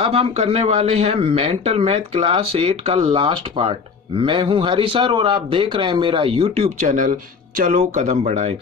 अब हम करने वाले हैं मेंटल मैथ क्लास 8 का लास्ट पार्ट। मैं हूं हरी सर और आप देख रहे हैं मेरा यूट्यूब चैनल चलो कदम बढ़ाए।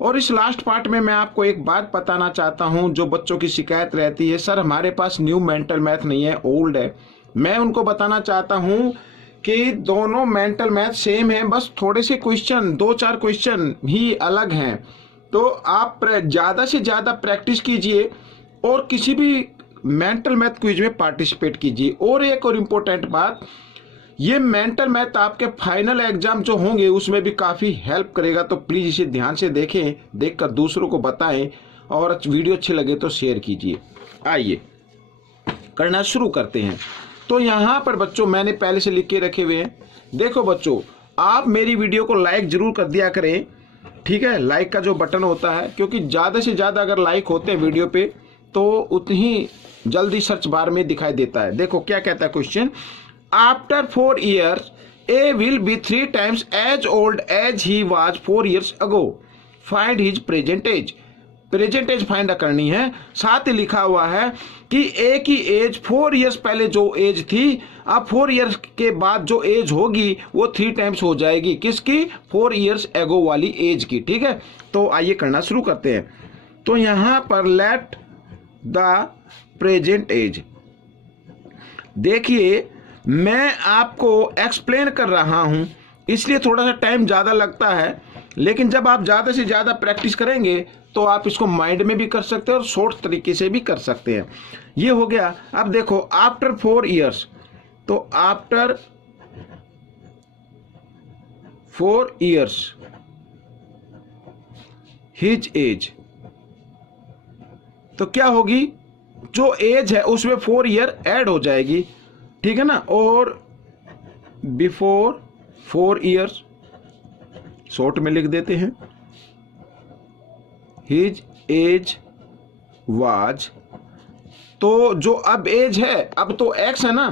और इस लास्ट पार्ट में मैं आपको एक बात बताना चाहता हूं, जो बच्चों की शिकायत रहती है, सर हमारे पास न्यू मेंटल मैथ नहीं है, ओल्ड है। मैं उनको बताना चाहता हूं कि दोनों मेंटल मैथ सेम है, बस थोड़े से क्वेश्चन, 2-4 क्वेश्चन ही अलग हैं। तो आप ज़्यादा से ज़्यादा प्रैक्टिस कीजिए और किसी भी मेंटल मैथ क्विज में पार्टिसिपेट कीजिए। और एक और इम्पोर्टेंट बात, ये मेंटल मैथ आपके फाइनल एग्जाम जो होंगे उसमें भी काफ़ी हेल्प करेगा। तो प्लीज़ इसे ध्यान से देखें, देखकर दूसरों को बताएं और वीडियो अच्छे लगे तो शेयर कीजिए। आइए करना शुरू करते हैं। तो यहाँ पर बच्चों मैंने पहले से लिख के रखे हुए हैं। देखो बच्चों, आप मेरी वीडियो को लाइक जरूर कर दिया करें, ठीक है। लाइक का जो बटन होता है, क्योंकि ज़्यादा से ज़्यादा अगर लाइक होते हैं वीडियो पे तो उतनी जल्दी सर्च बार में दिखाई देता है। देखो क्या कहता है question, after 4 years A will be 3 times as old as he was 4 years ago, find his present age. Present age find करनी है। साथ ही लिखा हुआ है कि ए की एज 4 years पहले जो एज थी, अब 4 years के बाद जो एज होगी वो 3 times हो जाएगी। किसकी? 4 years एगो वाली एज की, ठीक है। तो आइए करना शुरू करते हैं। तो यहां पर लेट द प्रेजेंट एज, देखिए मैं आपको एक्सप्लेन कर रहा हूं इसलिए थोड़ा सा टाइम ज़्यादा लगता है, लेकिन जब आप ज़्यादा से ज़्यादा प्रैक्टिस करेंगे तो आप इसको माइंड में भी कर सकते हैं और शॉर्ट तरीके से भी कर सकते हैं। ये हो गया। अब देखो आफ्टर 4 years, तो आफ्टर 4 years हिज एज, तो क्या होगी, जो एज है उसमें 4 year ऐड हो जाएगी, ठीक है ना। और बिफोर 4 years शॉर्ट में लिख देते हैं, हिज एज वाज, तो जो अब एज है, अब तो एक्स है ना,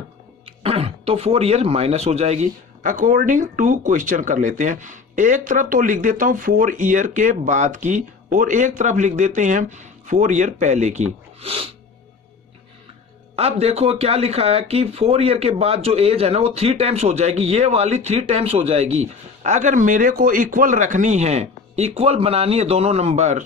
तो 4 year माइनस हो जाएगी। अकॉर्डिंग टू क्वेश्चन कर लेते हैं। एक तरफ तो लिख देता हूं 4 year के बाद की और एक तरफ लिख देते हैं 4 year पहले की। अब देखो क्या लिखा है कि 4 year के बाद जो एज है ना वो 3 times हो जाएगी, ये वाली 3 times हो जाएगी। अगर मेरे को इक्वल रखनी है, इक्वल बनानी है दोनों नंबर,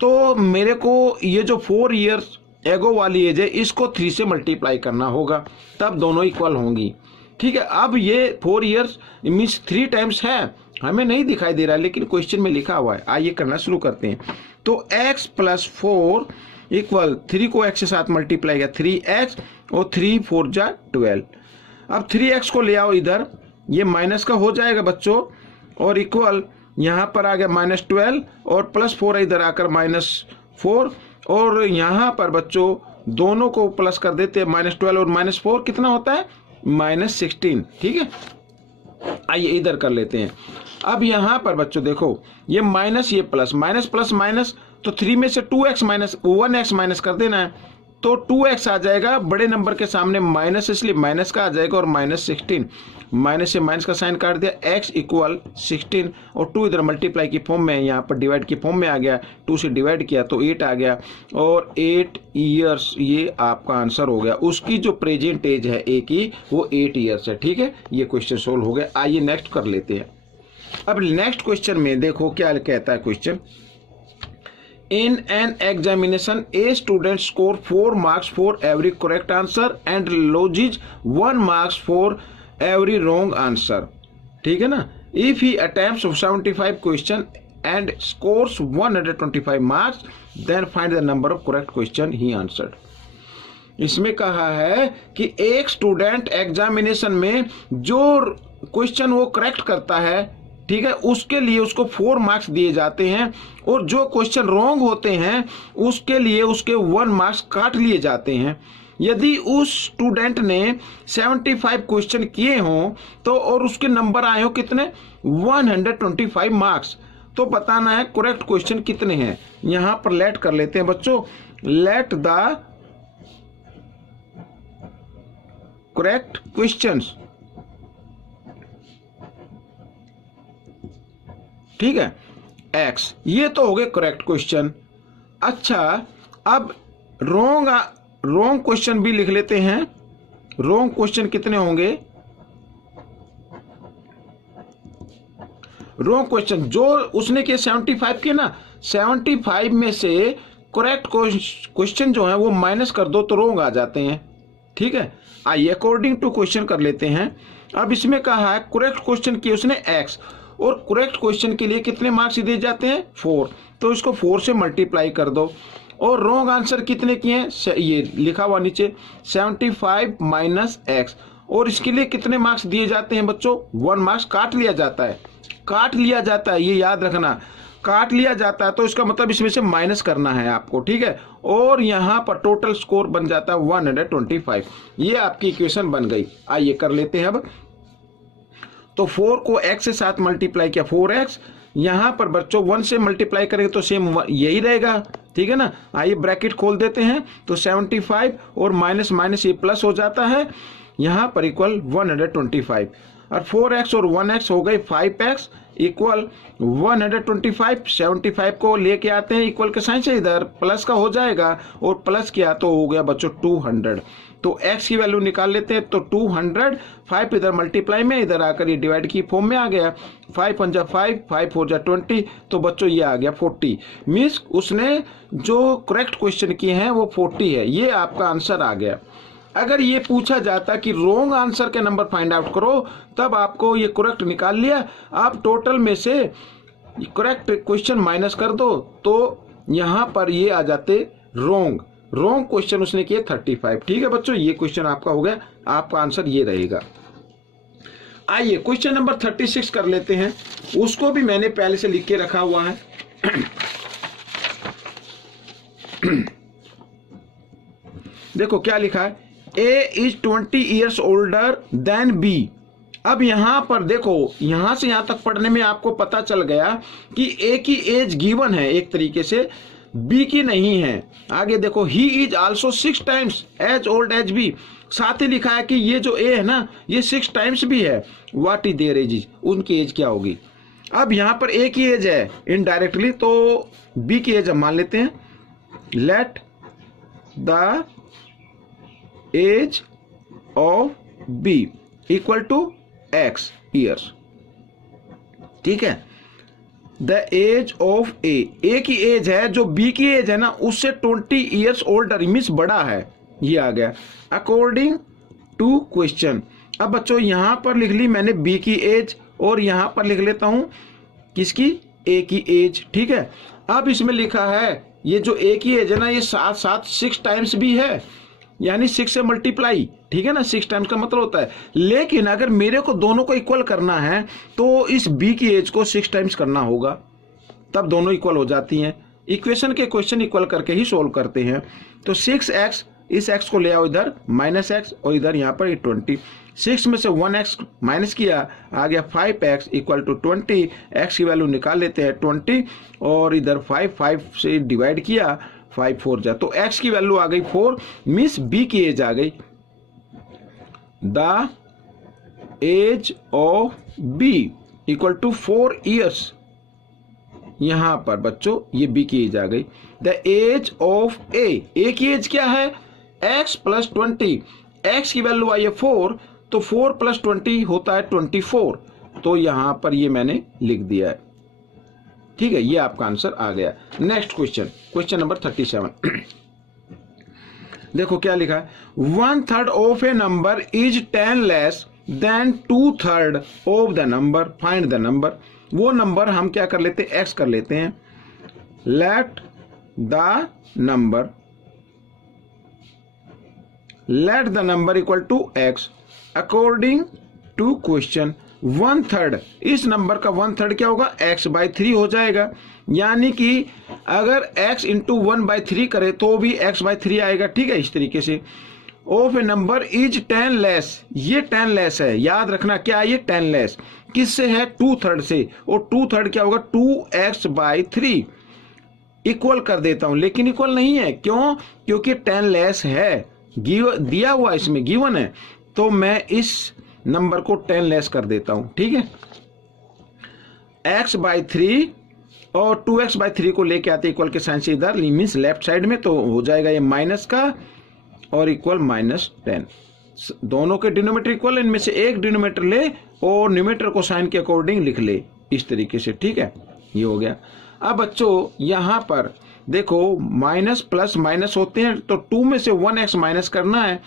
तो मेरे को ये जो 4 years एगो वाली एज है इसको 3 से मल्टीप्लाई करना होगा, तब दोनों इक्वल होंगी, ठीक है। अब ये 4 years मीन्स 3 times है, हमें नहीं दिखाई दे रहा है लेकिन क्वेश्चन में लिखा हुआ है। आइए करना शुरू करते हैं। तो x + 4 इक्वल 3 को x के साथ मल्टीप्लाई किया 3x और 3 4 जा 12। अब 3x को ले आओ इधर, ये माइनस का हो जाएगा बच्चों, और इक्वल यहाँ पर आ गया -12 और +4 इधर आकर -4, और यहाँ पर बच्चों दोनों को प्लस कर देते हैं, -12 और -4 कितना होता है, -16, ठीक है। आइए इधर कर लेते हैं। अब यहाँ पर बच्चों देखो ये माइनस, ये प्लस, माइनस प्लस माइनस, तो 3 में से 2x माइनस 1x माइनस कर देना है, तो 2x आ जाएगा, बड़े नंबर के सामने माइनस इसलिए माइनस का आ जाएगा, और -16, माइनस से माइनस का साइन काट दिया, x = 16 और 2 इधर मल्टीप्लाई की फॉर्म में, यहाँ पर डिवाइड की फॉर्म में आ गया, 2 से डिवाइड किया तो 8 आ गया, और 8 years ये आपका आंसर हो गया। उसकी जो प्रेजेंट एज है ए की वो 8 years है, ठीक है। ये क्वेश्चन सोल्व हो गया। आइए नेक्स्ट कर लेते हैं। अब नेक्स्ट क्वेश्चन में देखो क्या कहता है question, in an examination a student score 4 marks for every correct answer and loses 1 marks for every wrong answer, ठीक है ना। If he attempts 75 question and scores 125 marks, then find the number of correct question he answered. इसमें कहा है कि एक student examination में जो क्वेश्चन वो करेक्ट करता है, ठीक है, उसके लिए उसको 4 marks दिए जाते हैं, और जो क्वेश्चन रॉन्ग होते हैं उसके लिए उसके 1 marks काट लिए जाते हैं। यदि उस स्टूडेंट ने 75 क्वेश्चन किए हों तो और उसके नंबर आए हो कितने, 125 marks, तो बताना है करेक्ट क्वेश्चन कितने हैं। यहां पर लेट कर लेते हैं बच्चों, लेट द करेक्ट क्वेश्चंस, ठीक है, x, ये तो हो गए करेक्ट क्वेश्चन। अच्छा, अब रॉन्ग रॉन्ग क्वेश्चन भी लिख लेते हैं। रॉन्ग क्वेश्चन कितने होंगे? रॉन्ग क्वेश्चन जो उसने किए 75 के ना, 75 में से करेक्ट क्वेश्चन जो है वो माइनस कर दो तो रॉन्ग आ जाते हैं। ठीक है, आइए अकॉर्डिंग टू क्वेश्चन कर लेते हैं। अब इसमें कहा है करेक्ट क्वेश्चन किए उसने x, और करेक्ट क्वेश्चन के लिए कितने मार्क्स दिए जाते हैं? 4, तो इसको 4 से मल्टीप्लाई कर दो। और रॉन्ग आंसर कितने किए हैं? ये लिखा हुआ नीचे 75 माइनस x, और इसके लिए कितने मार्क्स दिए जाते हैं बच्चों? 1 मार्क्स काट लिया जाता है। काट लिया जाता है, ये याद रखना, काट लिया जाता है, तो इसका मतलब इसमें से माइनस करना है आपको। ठीक है, और यहाँ पर टोटल स्कोर बन जाता है 125। ये आपकी इक्वेशन बन गई। आइए कर लेते हैं अब। तो 4 को x से साथ मल्टीप्लाई किया 4x, यहाँ पर बच्चों 1 से मल्टीप्लाई करेंगे तो सेम यही रहेगा। ठीक है ना, आइए ब्रैकेट खोल देते हैं, तो 75 और माइनस माइनस ये प्लस हो जाता है, यहाँ पर इक्वल 125, और 4x और 1x हो गई 5x इक्वल 125। 75 को लेके आते हैं इक्वल के साइन से, इधर प्लस का हो जाएगा, और प्लस किया तो हो गया बच्चों 200। तो x की वैल्यू निकाल लेते हैं, तो 200, 5 इधर मल्टीप्लाई में, इधर आकर ये डिवाइड की फॉर्म में आ गया। 5 × 5, 5 × 4 = 20, तो बच्चों ये आ गया 40। मीन्स उसने जो करेक्ट क्वेश्चन किए हैं वो 40 है। ये आपका आंसर आ गया। अगर ये पूछा जाता कि रॉन्ग आंसर के नंबर फाइंड आउट करो, तब आपको ये करेक्ट निकाल लिया, आप टोटल में से करेक्ट क्वेश्चन माइनस कर दो, तो यहाँ पर ये आ जाते रॉन्ग। रॉन्ग क्वेश्चन उसने किए 35। ठीक है बच्चों, ये क्वेश्चन आपका हो गया, आपका आंसर ये रहेगा। आइए क्वेश्चन नंबर 36 कर लेते हैं, उसको भी मैंने पहले से लिख के रखा हुआ है। देखो क्या लिखा है, A is 20 years older than B। अब यहां पर देखो, यहां से यहां तक पढ़ने में आपको पता चल गया कि A की एज गिवन है एक तरीके से, B की नहीं है। आगे देखो, he is also 6 times as old as B। साथ ही लिखा है कि ये जो A है ना, ये 6 टाइम्स भी है। What is their age? उनकी एज क्या होगी? अब यहां पर A की एज है इनडायरेक्टली, तो B की एज हम मान लेते हैं। Let the age of B equal to x years. ठीक है, द एज ऑफ A की एज है, जो B की एज है ना उससे 20 ईयर्स ओल्डर मीन्स बड़ा है, ये आ गया अकॉर्डिंग टू क्वेश्चन। अब बच्चों यहां पर लिख ली मैंने B की एज, और यहां पर लिख लेता हूं किसकी? A की एज। ठीक है, अब इसमें लिखा है ये जो A की एज है ना, ये साथ साथ 6 टाइम्स भी है, यानी 6 से मल्टीप्लाई। ठीक है ना, 6 टाइम्स का मतलब होता है। लेकिन अगर मेरे को दोनों को इक्वल करना है तो इस B की एज को 6 टाइम्स करना होगा, तब दोनों इक्वल हो जाती हैं। इक्वेशन के क्वेश्चन इक्वल करके ही सोल्व करते हैं। तो 6x, इस x को ले आओ इधर -x, और इधर यहाँ पर 20। 6 में से 1x माइनस किया, आ गया 5x इक्वल टू 20। x की वैल्यू निकाल लेते हैं 20, और इधर 5 से डिवाइड किया, 5 4 जा, तो x की वैल्यू आ गई 4, मीन्स B की एज आ गई। The age of B equal to 4 years. यहां पर बच्चों ये B की एज आ गई। द एज ऑफ A की एज क्या है? x + 20। x की वैल्यू आई है 4, तो 4 + 20 होता है 24, तो यहां पर ये मैंने लिख दिया है। ठीक है, ये आपका आंसर आ गया। Next question, question number 37। देखो क्या लिखा है, 1/3 of a number is 10 less than 2/3 of the number, find the number. वो नंबर हम क्या कर लेते हैं? x कर लेते हैं। Let the number equal to x according to question. 1/3, इस नंबर का 1/3 क्या होगा? x/3 हो जाएगा। यानी कि अगर x इंटू 1/3 करे तो भी x/3 आएगा। ठीक है, इस तरीके से। Of a number is 10 less, ये 10 लेस है, याद रखना क्या है ये 10 लेस किससे है? 2/3 से, और 2/3 क्या होगा? 2x/3। इक्वल कर देता हूं, लेकिन इक्वल नहीं है, क्यों? क्योंकि 10 लेस है, दिया हुआ इसमें गिवन है, तो मैं इस नंबर को 10 लेस कर देता हूं। ठीक है, x/3 और 2x/3 को लेके आते इक्वल के साइन से इधर मीन्स लेफ्ट साइड में, तो हो जाएगा ये माइनस का और इक्वल -10। दोनों के डिनोमीटर इक्वल, इनमें से एक डिनोमीटर ले और न्यूमरेटर को साइन के अकॉर्डिंग लिख ले इस तरीके से, ठीक है। ये हो गया। अब बच्चों यहाँ पर देखो माइनस प्लस माइनस होते हैं, तो 2 में से 1x माइनस करना है,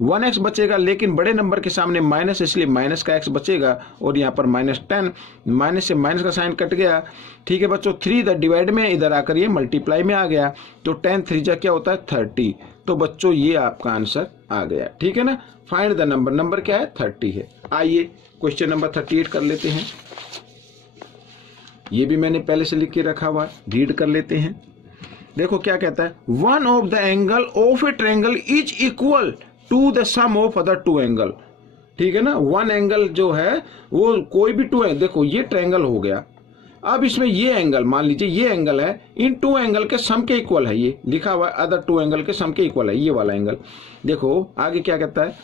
1x बचेगा, लेकिन बड़े नंबर के सामने माइनस, इसलिए माइनस का x बचेगा और यहाँ पर -10, माइनस से माइनस का साइन कट गया, ठीक है बच्चों। 3 इधर डिवाइड में, इधर आकर ये मल्टीप्लाई में आ गया, तो 10 3 जा क्या होता है 30। तो बच्चों ये आपका आंसर आ गया, ठीक है ना। फाइंड द नंबर, नंबर क्या है 30 है। आइए क्वेश्चन नंबर 38 कर लेते हैं। ये भी मैंने पहले से लिख के रखा हुआ है, रीड कर लेते हैं। देखो क्या कहता है, one of the angle of a triangle is equal to the sum of other 2 angle, ठीक है ना। वन एंगल जो है वो कोई भी 2 है, देखो ये ट्रायंगल हो गया, अब इसमें ये एंगल मान लीजिए ये एंगल है, इन 2 एंगल के सम के इक्वल है, ये लिखा हुआ है अदर 2 एंगल के सम के इक्वल है ये वाला एंगल। देखो आगे क्या कहता है,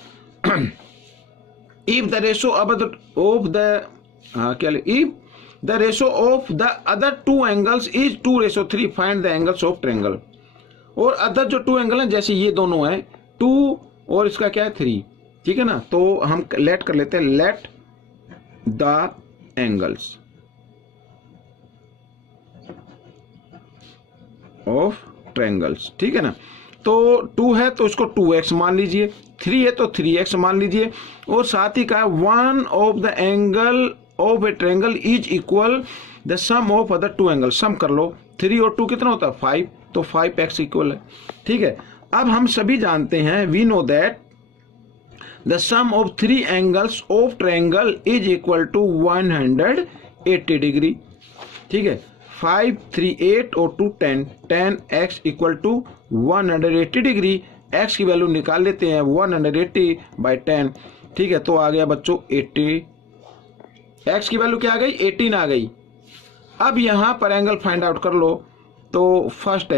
if the ratio of the if the ratio of the other 2 angles is 2:3 find the angles of triangle. और अदर जो 2 एंगल हैं, जैसे ये दोनों हैं 2 और इसका क्या है 3, ठीक है ना। तो हम लेट कर लेते हैं, let the angles of triangles, ठीक है ना। तो 2 है तो इसको 2x मान लीजिए, 3 है तो 3x मान लीजिए, और साथ ही कहा one of the angle of a triangle is equal the sum of other 2 angle. Sum कर लो, 3 और 2 कितना होता है 5, तो 5x इक्वल है, ठीक है। अब हम सभी जानते हैं, we know that the sum of 3 angles of triangle is equal to 180 degree, ठीक है। 5 3 8 और 2 10, 10x equal to 180 degree. x की वैल्यू निकाल लेते हैं, 180/10, ठीक है। तो आ गया बच्चों 80, x की वैल्यू क्या आ गई 18 आ गई। अब यहां पर एंगल फाइंड आउट कर लो, तो फर्स्ट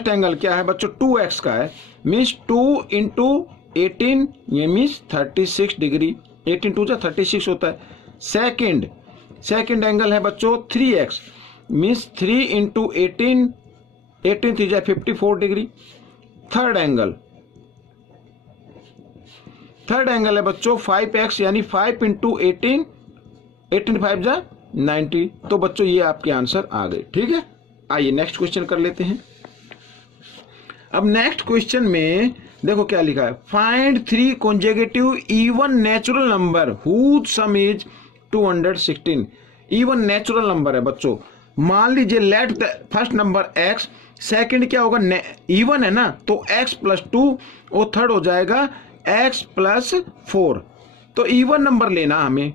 एंगल क्या है बच्चों 2x का है, मीन्स 2 इंटू 18, ये मीन्स 36 डिग्री, 18 2 36 होता है। सेकंड एंगल है बच्चों 3x, means 3 into 18, 18 3 54 degree. Third angle है बच्चों 5x, यानी 5 इंटू 18, 18 5 90। तो बच्चों ये आपके आंसर आ गए, ठीक है। आइए नेक्स्ट क्वेश्चन कर लेते हैं। अब नेक्स्ट क्वेश्चन में देखो क्या लिखा है, find 3 consecutive even natural number whose sum is 216। Even natural number है बच्चों, मान लीजिए let the first number x, second क्या होगा इवन है ना, तो x + 2 और थर्ड हो जाएगा x + 4। तो इवन नंबर लेना हमें,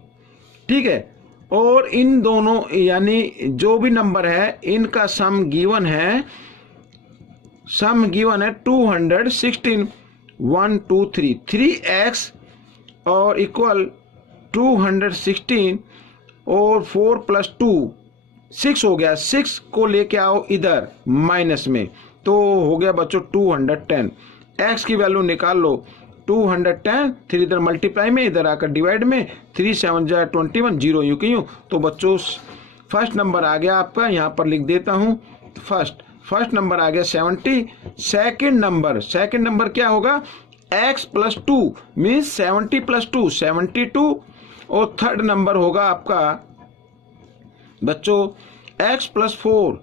ठीक है। और इन दोनों यानी जो भी नंबर है इनका सम गिवन है 216, 1 2 3, 3x और इक्वल 216 और 4 + 2 6 हो गया, 6 को लेके आओ इधर माइनस में, तो हो गया बच्चों 210। x की वैल्यू निकाल लो 210, 3 इधर मल्टीप्लाई में, इधर आकर डिवाइड में, 3 7 21, 0 यूं की यूं। तो बच्चों फर्स्ट नंबर आ गया आपका, यहाँ पर लिख देता हूँ फर्स्ट नंबर आ गया 70। सेकंड नंबर क्या होगा x + 2 मीन्स 70 + 2 72, और थर्ड नंबर होगा आपका बच्चों x + 4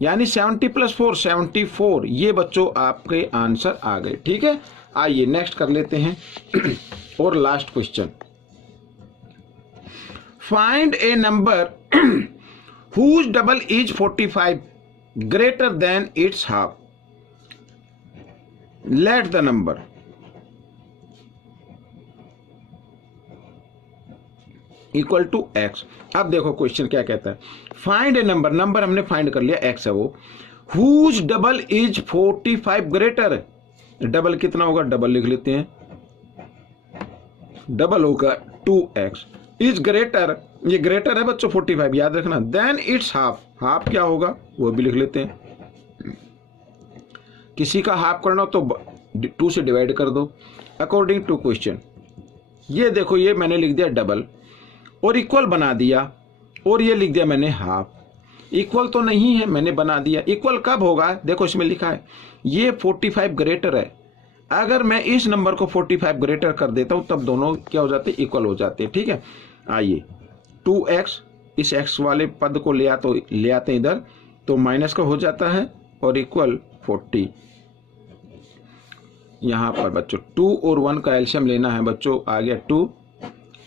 यानी 70 + 4 74। ये बच्चों आपके आंसर आ गए, ठीक है। आइए नेक्स्ट कर लेते हैं और last question, find a number whose double is 45 greater than its half, let the number. Equal to x। अब देखो क्वेश्चन क्या कहता है, फाइंड ए नंबर हमने फाइंड कर लिया, x है वो, whose double is 45 greater, double कितना होगा डबल लिख लेते हैं, डबल होगा 2x, इज ग्रेटर, ये ग्रेटर है बच्चों 45 याद रखना, देन इट्स हाफ क्या होगा वो भी लिख लेते हैं। किसी का हाफ करना हो तो 2 से डिवाइड कर दो अकॉर्डिंग टू क्वेश्चन। ये देखो ये मैंने लिख दिया डबल और इक्वल बना दिया, और ये लिख दिया मैंने हाफ। इक्वल तो नहीं है, मैंने बना दिया। इक्वल कब होगा, देखो इसमें लिखा है ये 45 ग्रेटर है, अगर मैं इस नंबर को 45 ग्रेटर कर देता हूं तब दोनों क्या हो जाते हैं, इक्वल हो जाते हैं। ठीक है, आइए 2x, इस x वाले पद को ले आते हैं इधर, तो माइनस का हो जाता है और इक्वल 40। यहाँ पर बच्चों 2 और 1 का एलसीएम लेना है बच्चों, आ गया 2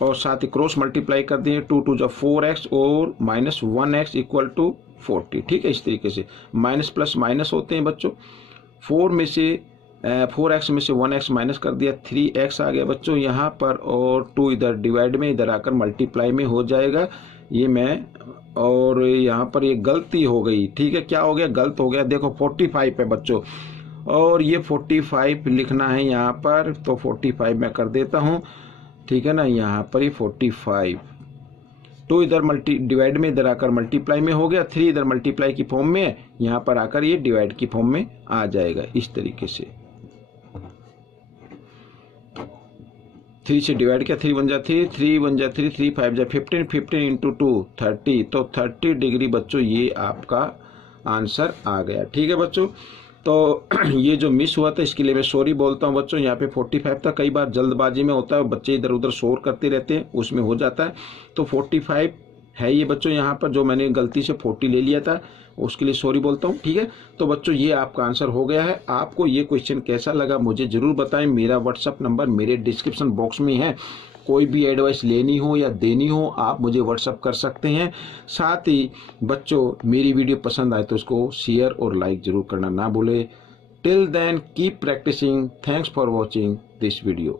और साथ ही क्रॉस मल्टीप्लाई कर दिए, 2 2 जा 4x और माइनस 1x इक्वल टू 40। ठीक है, इस तरीके से माइनस प्लस माइनस होते हैं बच्चों। 4 में से 4x में से 1x माइनस कर दिया, 3x आ गया बच्चों यहाँ पर, और 2 इधर डिवाइड में, इधर आकर मल्टीप्लाई में हो जाएगा। ये मैं, और यहाँ पर ये गलती हो गई। ठीक है, क्या हो गया, गलत हो गया। देखो 45 है बच्चों, और ये 45 लिखना है यहाँ पर, तो 45 मैं कर देता हूँ। ठीक है ना, यहाँ पर ये 45, 2 इधर डिवाइड में, इधर आकर मल्टीप्लाई में हो गया, 3 इधर मल्टीप्लाई की फॉर्म में, यहाँ पर आकर ये डिवाइड की फॉर्म में आ जाएगा इस तरीके से। 3 से डिवाइड किया, 3 1 जा 3, 3 1 जा 3, 3 5 जा 15, 15 इंटू 2 30, तो 30 डिग्री बच्चों ये आपका आंसर आ गया। ठीक है बच्चों, तो ये जो मिस हुआ था इसके लिए मैं सॉरी बोलता हूँ बच्चों। यहाँ पे 45 था, कई बार जल्दबाजी में होता है, बच्चे इधर उधर शोर करते रहते हैं, उसमें हो जाता है। तो 45 है ये बच्चों, यहाँ पर जो मैंने गलती से 40 ले लिया था उसके लिए सॉरी बोलता हूँ। ठीक है, तो बच्चों ये आपका आंसर हो गया है। आपको ये क्वेश्चन कैसा लगा मुझे जरूर बताएं। मेरा व्हाट्सअप नंबर मेरे डिस्क्रिप्शन बॉक्स में है, कोई भी एडवाइस लेनी हो या देनी हो आप मुझे व्हाट्सअप कर सकते हैं। साथ ही बच्चों मेरी वीडियो पसंद आए तो उसको शेयर और लाइक जरूर करना ना भूले। Till then keep practicing, thanks for watching this video.